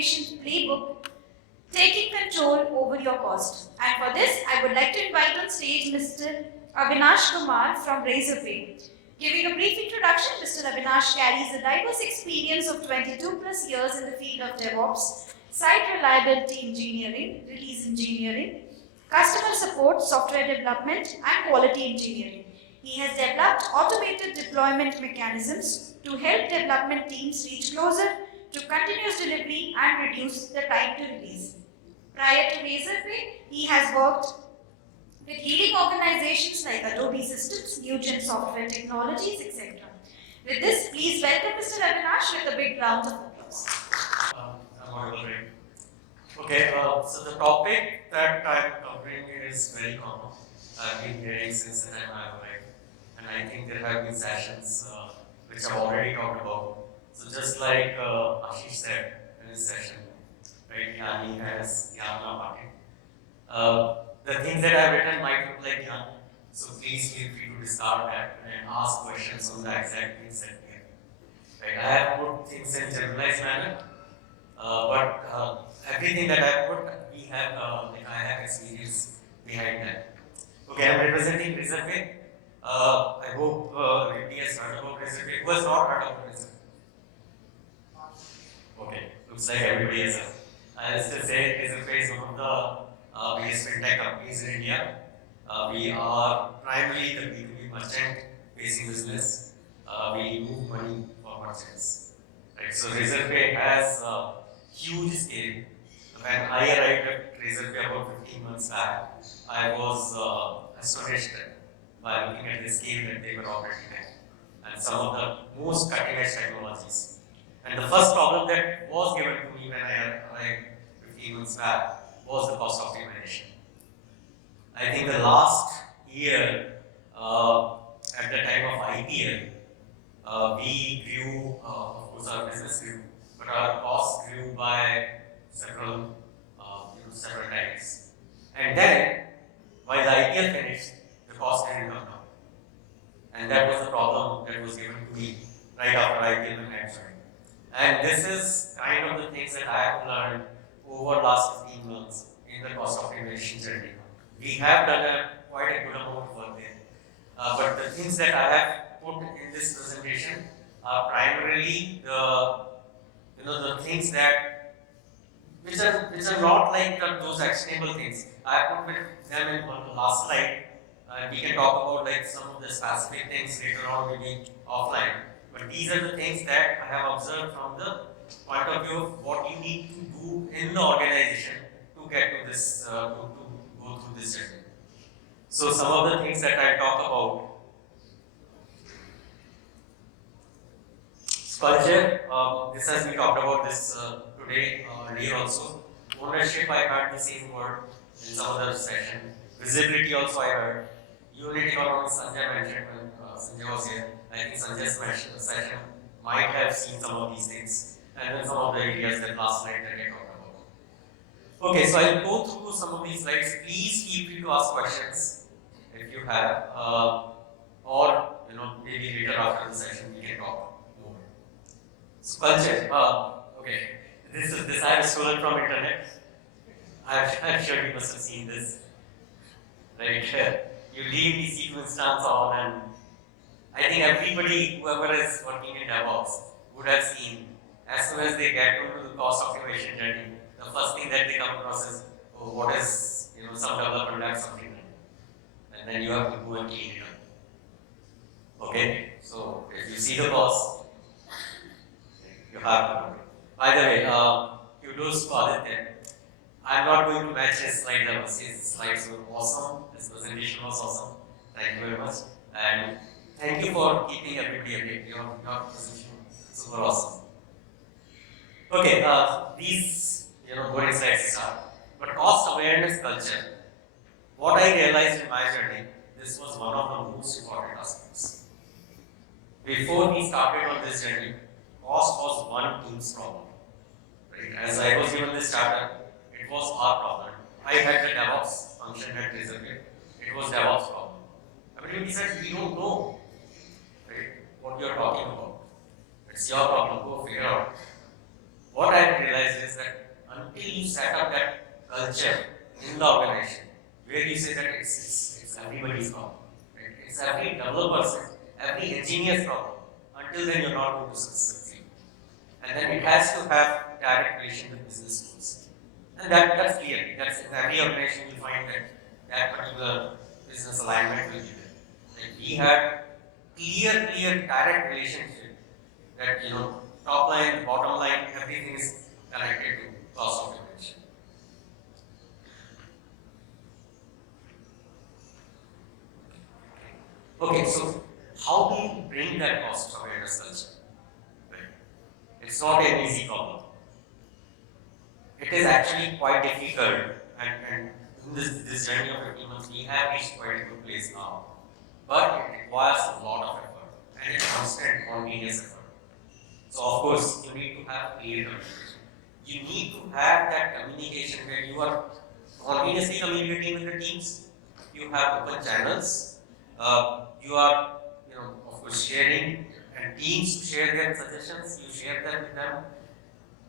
organization Playbook, taking control over your cost. And for this, I would like to invite on stage Mr. Avinash Kumar from Razorpay. Giving a brief introduction, Mr. Avinash carries a diverse experience of 22 plus years in the field of DevOps, site reliability engineering, release engineering, customer support, software development, and quality engineering. He has developed automated deployment mechanisms to help development teams reach closer to continuous delivery and reduce the time to release. Prior to Razorpay, he has worked with leading organizations like Adobe Systems, Newgen Software Technologies, etc. With this, please welcome Mr. Avinash with a big round of applause. Okay, so the topic that I'm covering is very common. I've been hearing since the time I arrived, and I think there have been sessions which I've already talked about. So just like Ashish said in his session, right, Yanni has Yanna Patil. The things that I've written might look like Yanni, so please feel free to discard that and ask questions on the exact things that we have. Right, I have put things in generalized manner, but everything that I put, we have, I have experience behind that. Okay, I'm representing Razorpay. I hope everybody has heard about Razorpay. Who has not heard about Razorpay? Okay, looks like everybody has. I'll still say Razorpay is one of the biggest fintech companies in India. We are primarily the B2B merchant-facing business. We move money for merchants. Right, so Razorpay has huge scale. When I arrived at Razorpay about 15 months back, I was astonished by looking at the scale that they were operating at and some of the most cutting-edge technologies. And the first problem that was given to me when I arrived 15 months back was the cost optimization. I think the last year, at the time of IPL, we grew, of course our business grew, but our costs grew by several times. And then, while the IPL finished, the cost didn't come down. And that was the problem that was given to me right after IPL and joined. And this is kind of the things that I have learned over the last 15 months in the cost optimization journey. We have done quite a good amount of work there. But the things that I have put in this presentation are primarily the things that which are not like those actionable things. I put them in one last slide. We can talk about like some of the specific things later on, maybe offline. But these are the things that I have observed from the point of view of what you need to do in the organization to get to this, to go through this journey. So some of the things that I talk about. Culture, this has been talked about this today earlier also. Ownership, I heard the same word in some other session. Visibility also I heard. Unit economics, Sanjay mentioned when Sanjay was here. I think Sanjay's session might have seen some of these things. And then some of the areas that last night that I talked about. Okay, so I'll go through some of these slides. Please feel free to ask questions if you have. Or maybe later after the session we can talk. So culture, okay, this I have stolen from internet. I'm sure you must have seen this. Right, you leave the SQL instance on, and I think everybody, whoever is working in DevOps, would have seen as soon as they get into the cost optimization journey, the first thing that they come across is, oh, what is, some developer left something, and then you have to go and clean it up. Okay, so if you see the cost, you have to do it. By the way, kudos to Aditya. I'm not going to match his slide levels. His slides were awesome. His presentation was awesome. Thank you very much. And thank you for keeping everybody updated. Your presentation was super awesome. Okay, these boring slides start. But cost awareness culture. What I realized in my journey, this was one of the most important aspects. Before we started on this journey, cost was one team's problem. Right? As I was given this startup, it was our problem. I had the DevOps function at Razorpay. It was DevOps problem. Everybody said, we don't know, right, what you're talking about. It's your problem, go figure out. What I realized is that set up that culture in the organization where you say that it's everybody's problem. Right? It's every developer's, every engineer's problem. Until then, you're not going to succeed. And then it has to have direct relation with business goals. And that's clear. That's in every organization you find that particular business alignment will be there. Like we had clear direct relationship that top line, bottom line, everything is connected to cost optimization. Okay, so how do you bring that cost awareness culture? Right. It's not an easy problem. It is actually quite difficult, and in this journey of 15 months, we have reached quite a good place now. But it requires a lot of effort and a constant, continuous effort. So, of course, you need to have clear communication. You need to have that communication where you are continuously communicating with the teams. You have open channels. You are, of course, sharing, and teams to share their suggestions. You share them with them.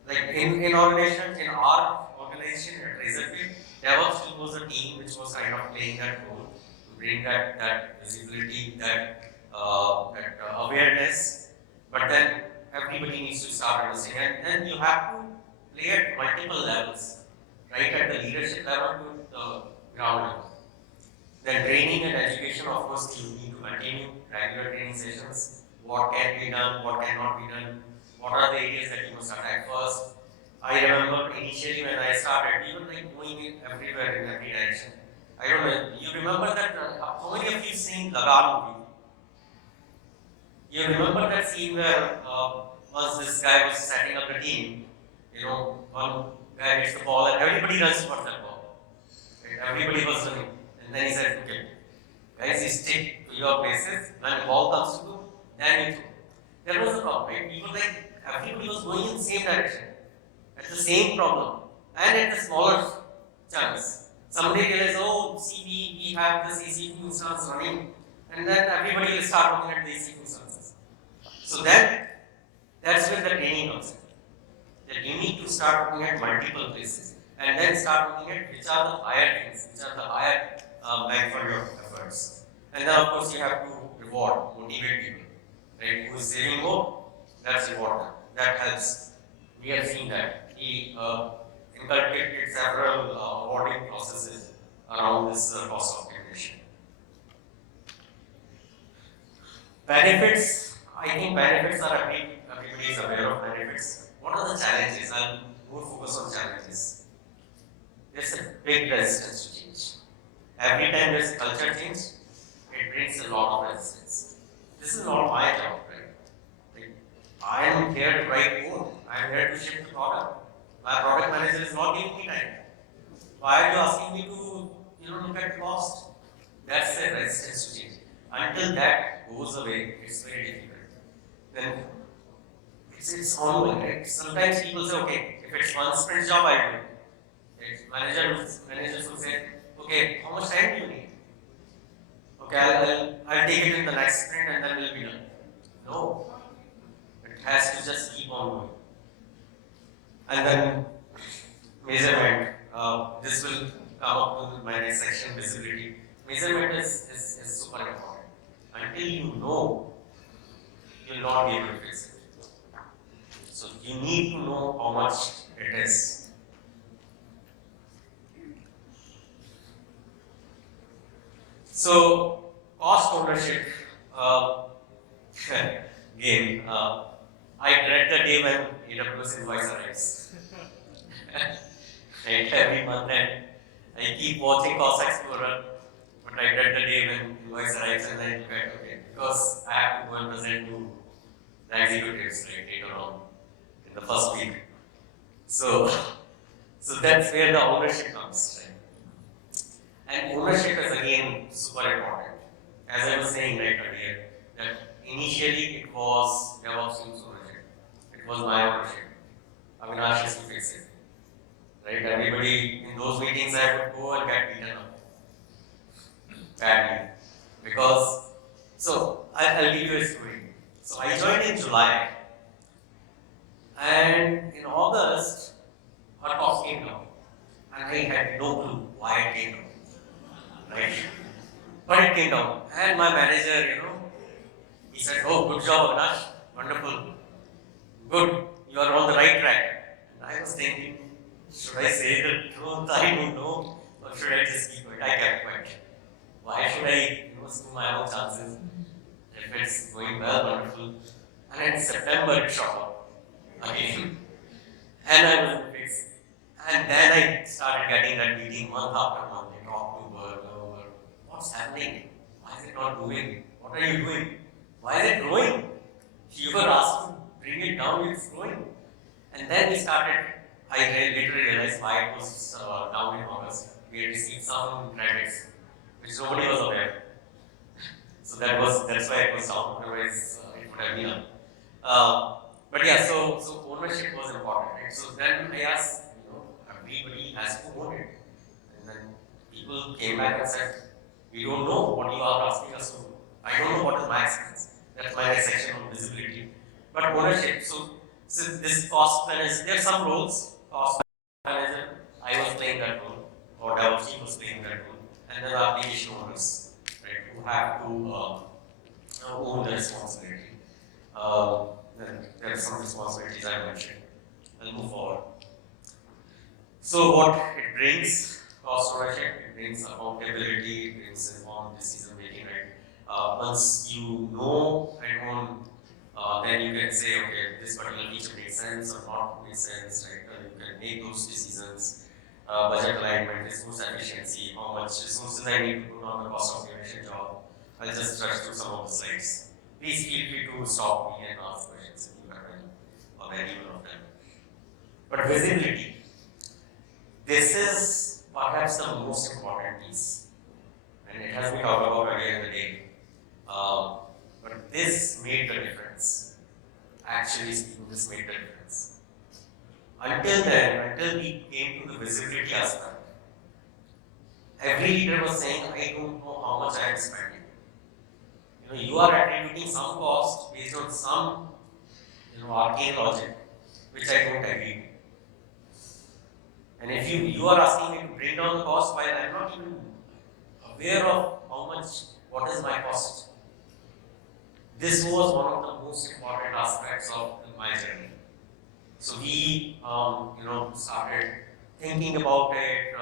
Like in organization, in our organization at Razorpay, DevOps team was a team which was kind of playing that role to bring that visibility, that awareness. But then everybody needs to start understanding, and then you have to play at multiple levels, right at the leadership level to the ground level. Then training and education, of course, you need to continue regular training sessions. What can be done, what cannot be done, what are the areas that you must attack first. I remember initially when I started, we were like going in everywhere in every direction. I don't know, you remember that, how many of you seen Lagan movie? You remember that scene where once this guy was setting up the team, one guy hits the ball and everybody runs towards that ball. Right? Everybody was running. And then he said, okay, guys, you stick to your places. When the ball comes to you, then you throw. There was a problem, right? People like, everybody was going in the same direction, at the same problem, and at the smaller chunks. Somebody realized, oh, see, we have this EC2 instance running, and then everybody will start looking at the EC2 instances. So then, that's where the training comes in. That you need to start looking at multiple places, and then start looking at which are the higher things, which are the higher bang for your efforts. And then, of course, you have to reward, motivate people. Right? Who is saving more? That's important. That helps. We have seen that. He inculcated several awarding processes around this cost optimization. Benefits. I think benefits are everybody is aware of benefits. What are the challenges? I'll more focus on challenges. There's a big resistance to change. Every time there's a culture change, it brings a lot of resistance. This is not my job, right? I am here to write code. I am here to ship the product. My product manager is not giving me time. Why are you asking me to look at cost? That's the resistance to change. Until that goes away, it's very difficult. Then it's ongoing, right? Sometimes people say, okay, if it's one sprint job, I do it. Managers will say, okay, how much time do you need? Okay, I'll take it in the next sprint and then we'll be done. No. It has to just keep on going. And then measurement. This will come up to my next section, visibility. Measurement is super important. Until you know, you'll not be able to fix it. So you need to know how much it is. So cost ownership game. I dread the day when AWS invoice arrives. Right, every month and I keep watching Cost Explorer, but I dread the day when invoice arrives and I look at, okay, because I have to go and present to the executives later on in the first week. So that's where the ownership comes, right? And ownership is again super important. As I was saying right earlier, that initially it was DevOps team's ownership. It was my ownership. Avinash has to fix it. Right? Everybody in those meetings I would go and get beaten up. Badly. Because, so I'll give you a story. So I joined in July, and in August, her cost came down. and I had no clue why it came down, right? But it came down, and my manager, he said, "Oh, good job, Avinash, wonderful, good, you are on the right track." And I was thinking, should I say the truth? I don't know, or should I just keep it? I kept quiet. Why should I, screw my own chances? If it's going well, wonderful. And in September, it shot up again. And I was in the fix. And then I started getting that meeting month after month in October, November. What's happening? Why is it not moving? What are you doing? Why is it growing? You were asked to bring it down, it's growing. And then we started, I later realized why it was down in August. We had received some credits, which nobody was aware. So that's why it was down, otherwise it would have been up. But yeah, so ownership was important, right? So then I asked, everybody has to own it. And then people came back and said, we don't know what you are asking us to do. I don't know what is my expense. That's my next section on visibility. But ownership, so this cost manager, there are some roles, cost manager, I was playing that role, or DevOps team was playing that role, and then application owners, right, who have to own the responsibility. Then there are some responsibilities I mentioned. I'll move forward. So what it brings, cost ownership, it brings accountability, it brings informed decision making, right? Once you know and own, then you can say, okay, this particular feature makes sense or not makes sense, right? You can make those decisions. Budget alignment, resource efficiency, how much resources I need to put on the cost optimization job. I'll just rush through some of the slides. Please feel free to stop me and ask questions if you have any, or any one of them. But visibility. This is perhaps the most important piece, and it has been talked about again and again. But this made the difference. Actually speaking, this made the difference. Until then, until we came to the visibility aspect, every leader was saying, I don't know how much I am spending. You are attributing some cost based on some arcane logic, which I don't agree with. And if you are asking me to bring down the cost while I'm not even aware of what is my cost. This was one of the most important aspects of my journey. So we, started thinking about it.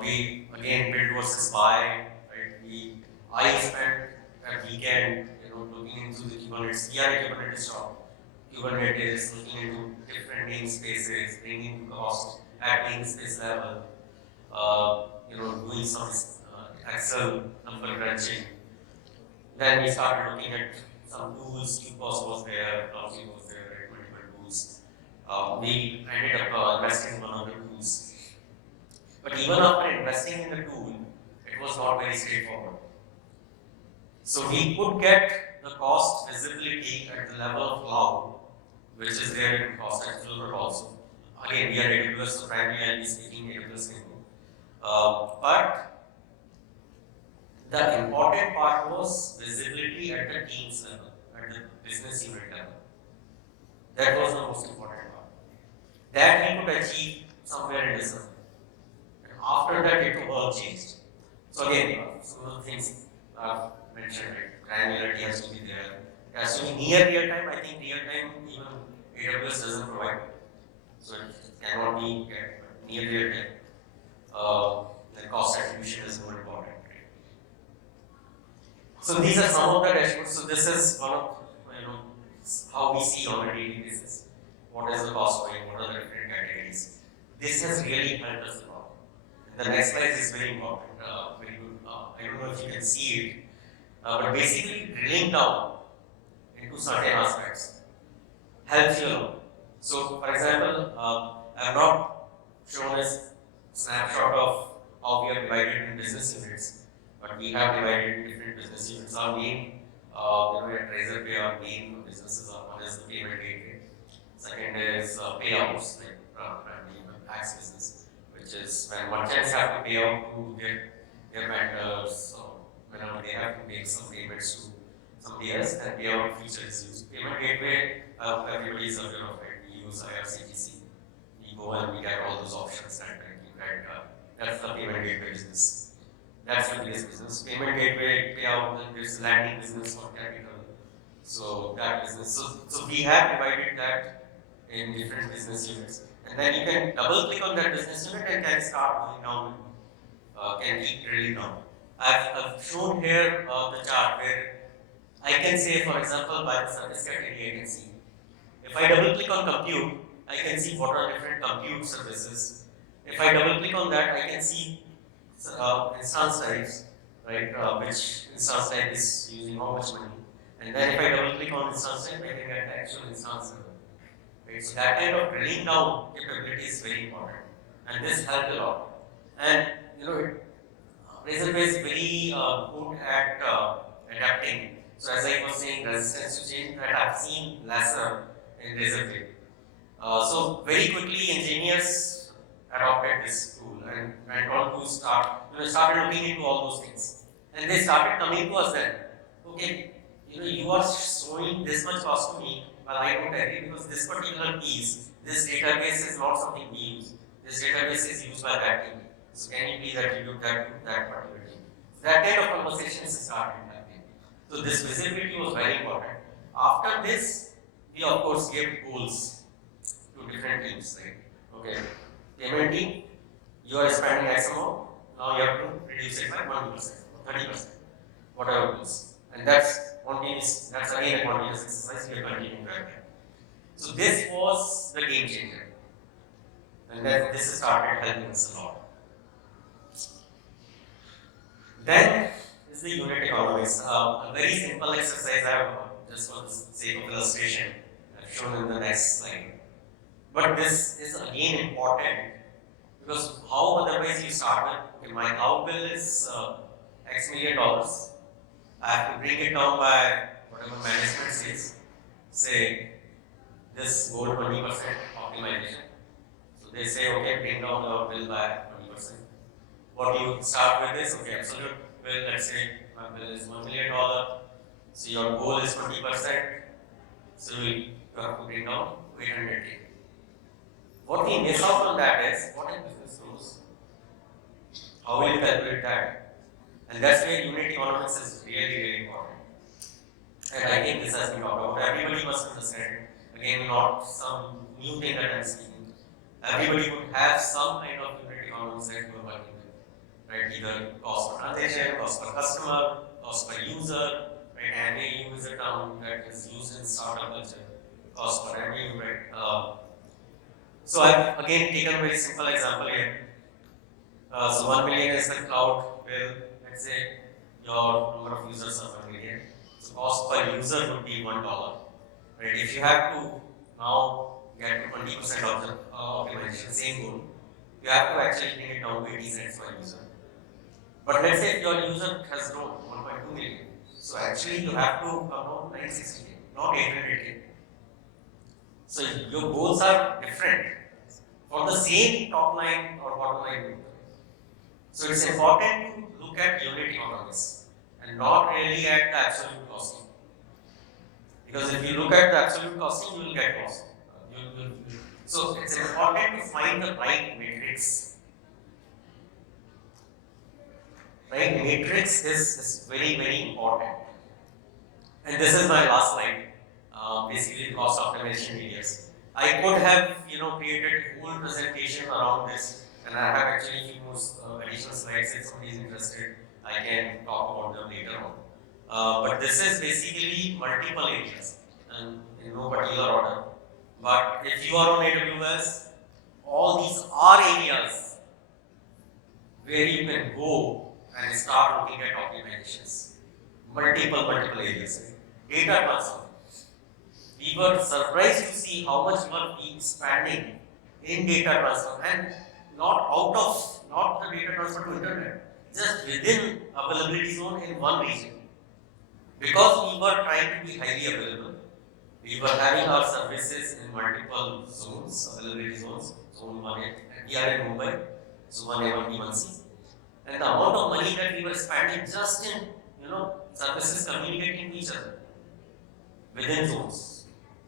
We again build versus buy. Right? I spent a weekend, looking into the Kubernetes. We are a Kubernetes shop. Kubernetes, looking into different namespaces, bringing cost at namespace level. Doing some Excel number crunching. Then we started looking at some tools. 𝐂𝐴 was there, Conclave was there, multiple tools. We ended up investing in one of the tools. But even after investing in the tool, it was not very straightforward. So we could get the cost visibility at the level of cloud, which is there in cost at Silver also. Again, we are AWS, so primarily I'll be speaking AWS lingo. But the important part was visibility at the teams level, at the business unit level. That was the most important part. That we could achieve somewhere in December. And after that, it all changed. So again, some of the things I've mentioned, right? Granularity has to be there. It has to be near real time. I think real time even AWS doesn't provide. So it cannot be near real time. The cost attribution is more important. So these are some of the dashboards. So this is one of how we see on a daily basis. What is the cost going? What are the different categories? This has really helped us a lot. And the next slide is very important. Very good. I don't know if you can see it, but basically drilling down into certain aspects helps you a lot. So, for example, I have not shown a snapshot of how we are divided in business units, but we have divided in different business units. Our main, at 𝐳𝐶, our main businesses are: one is the payment gateway, second is payouts, like primarily the tax business, which is when merchants have to pay out to their vendors, whenever they have to make some payments to somebody else, then payout feature is used. Payment gateway, everybody is aware of it. We use IRCTC. We go and we get all those options that banking That's the biggest business. Payment gateway, payout, and there's lending business for capital. So that business. So we have divided that in different business units. And then you can double click on that business unit and can start going down, can keep drilling down. I've shown here the chart where I can say, for example, by the service category, I can see. If I double click on compute, I can see what are different compute services. If I double click on that, I can see instance types, right? Which instance type is using how much money. And then if I double click on instance type, I can get the actual instance server. Right? So that kind of drilling down capability is very important. And this helped a lot. And Razorpay is very good at adapting. So as I was saying, resistance to change that I've seen lesser in Razorpay. So very quickly engineers adopted this tool and went on to started looking into all those things. And they started coming to us then. Okay, you are showing this much cost to me, but I don't agree because this particular piece, this database is not something we use. This database is used by that team. So can you please attribute that to that particular team? That kind of conversations started happening. So this visibility was very important. After this, we of course gave goals to different teams, right? Okay, payment team, you are spending X amount, now you have to reduce it by 1%, 30%, whatever it is. And that's again a continuous exercise we are continuing to have. So this was the game changer. And then this started helping us a lot. Then is the unit economics. A very simple exercise I have, just for the sake of illustration, I've shown in the next slide. But this is again important because how otherwise you start with, okay, my cow bill is X million dollars. I have to bring it down by whatever management says. Say this goal 20% optimization. So they say, okay, bring down your bill by 20%. What do you start with is, okay, absolute bill, let's say my bill is $1 million. So your goal is 20%. So you have to bring down 800K. What we miss out on that is, what if business grows? How will you calculate that? And that's where unit economics is really, really important. And I think this has been talked about. Everybody must understand. Again, not some new thing that I'm speaking. Everybody would have some kind of unit economics that we're working with. Right? Either cost per transaction, cost per customer, cost per user, right? MAU is a term that is used in startup culture. Cost per MAU, right? So I've again taken a very simple example here. So 1 million is the cloud bill. Let's say your number of users are 1 million. So cost per user would be $1. Right? If you have to now get to 20% of the optimization, same goal, you have to actually bring it down to 80 cents per user. But let's say your user has grown 1.2 million. So actually you have to come down 960K, not 800K. So your goals are different for the same top line or bottom line. So it's important to look at unit economics and not really at the absolute costing. Because if you look at the absolute costing, you will get lost. So it's important to find the right matrix. Right? Matrix is very, very important. And this is my last slide. Basically, cost optimization areas. I could have, created a whole presentation around this, and I have actually a few more additional slides. If somebody is interested, I can talk about them later on. But this is basically multiple areas, and in no particular order. But if you are on AWS, all these are areas where you can go and start looking at optimizations. Multiple areas. Data transfer. We were surprised to see how much we were expanding in data transfer, and not the data transfer to internet, just within availability zone in one region. Because we were trying to be highly available, we were having our services in multiple zones, availability zones, zone 1A, and we are in Mumbai, so 1A, 1B, 1C. And the amount of money that we were spending just in, services communicating to each other within zones.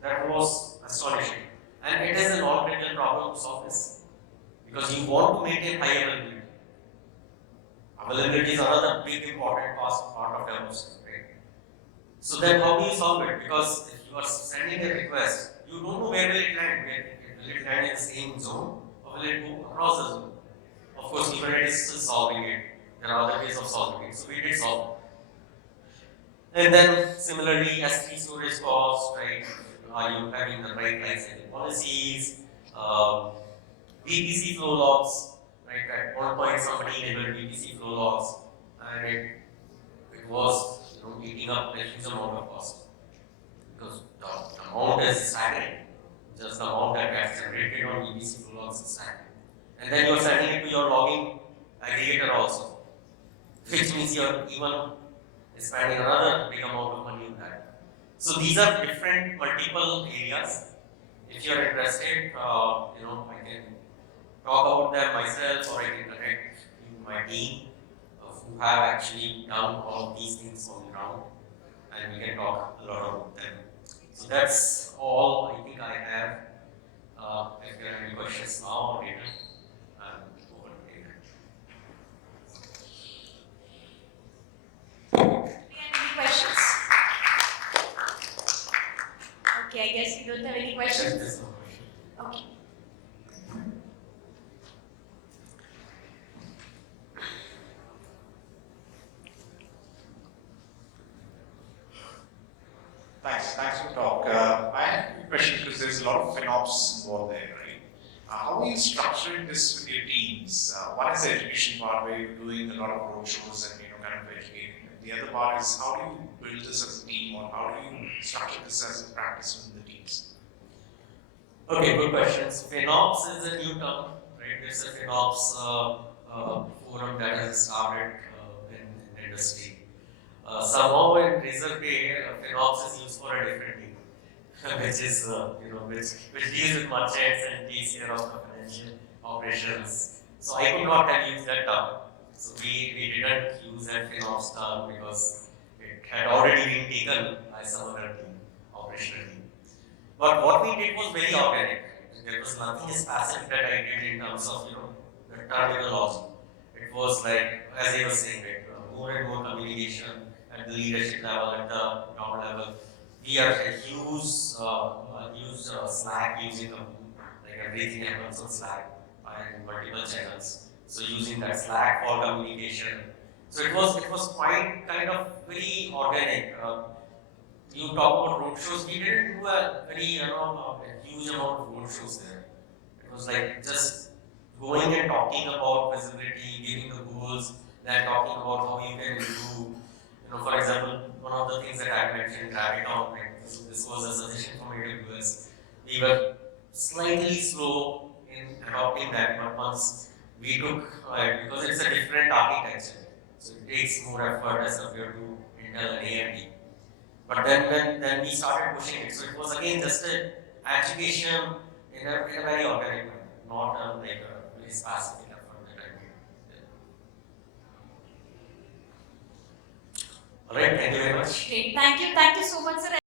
That was astonishing. And it is an all-critical problem to solve this. Because you want to maintain high availability. Availability is another big important part of DevOps, right? So then how do you solve it? Because if you are sending a request, you don't know where will it land. Will it land in the same zone or will it go across the zone? Of course, Kubernetes is still solving it. There are other ways of solving it. So we did solve it. And then similarly, S3 storage cost, right? Are you having the right lifecycle policies? VPC flow logs, right? At one point, somebody enabled VPC flow logs, and it was eating up a huge amount of cost because the amount is staggering. Just the amount that gets generated on VPC flow logs is staggering. And then you're sending it to your logging aggregator also, which means you're even spending another big amount of money on that. So these are different multiple areas. If you're interested, I can talk about them myself, or I can connect you my team who have actually done all of these things on the ground, and we can talk a lot about them. So that's all I think I have. If there are any questions now or later, I'm over to later. Any questions? Okay, I guess you don't have any questions. There's no question. Okay. Thanks for the talk. I have a question because there's a lot of FinOps involved there, right? How are you structuring this with your teams? One is the education part where you're doing a lot of roadshows and kind of educating. The other part is how do you build this as a team, or how do you structure this as a practice within the teams? Okay, good questions. FinOps is a new term, right? There's a FinOps forum that has started in the industry. Somehow in RazorPay, FinOps is used for a different thing, which is which deals with merchants and takes care of the financial operations. So I could not have used that term. So we didn't use that FinOps term because it had already been taken by some other team, operational team. But what we did was very organic. There was nothing specific that I did in terms of the terminology. It was like, as I was saying, more and more communication at the leadership level, at the ground level. We are a huge Slack using like everything happens on Slack and multiple channels. So using that Slack for communication. So it was quite kind of very organic. You talk about roadshows. We didn't do a very a huge amount of roadshows there. It was like just going and talking about visibility, giving the goals, then talking about how you can improve. For example, one of the things that I mentioned, Devtron, right? This was a suggestion from AWS. We were slightly slow in adopting that, but once we took, because it's a different architecture, so it takes more effort as compared to Intel and AMD. But then we started pushing it. So it was again just an education in a very organic way, not like a very specific effort that I made. Yeah. Alright, thank you very much. Great. Thank you so much, sir.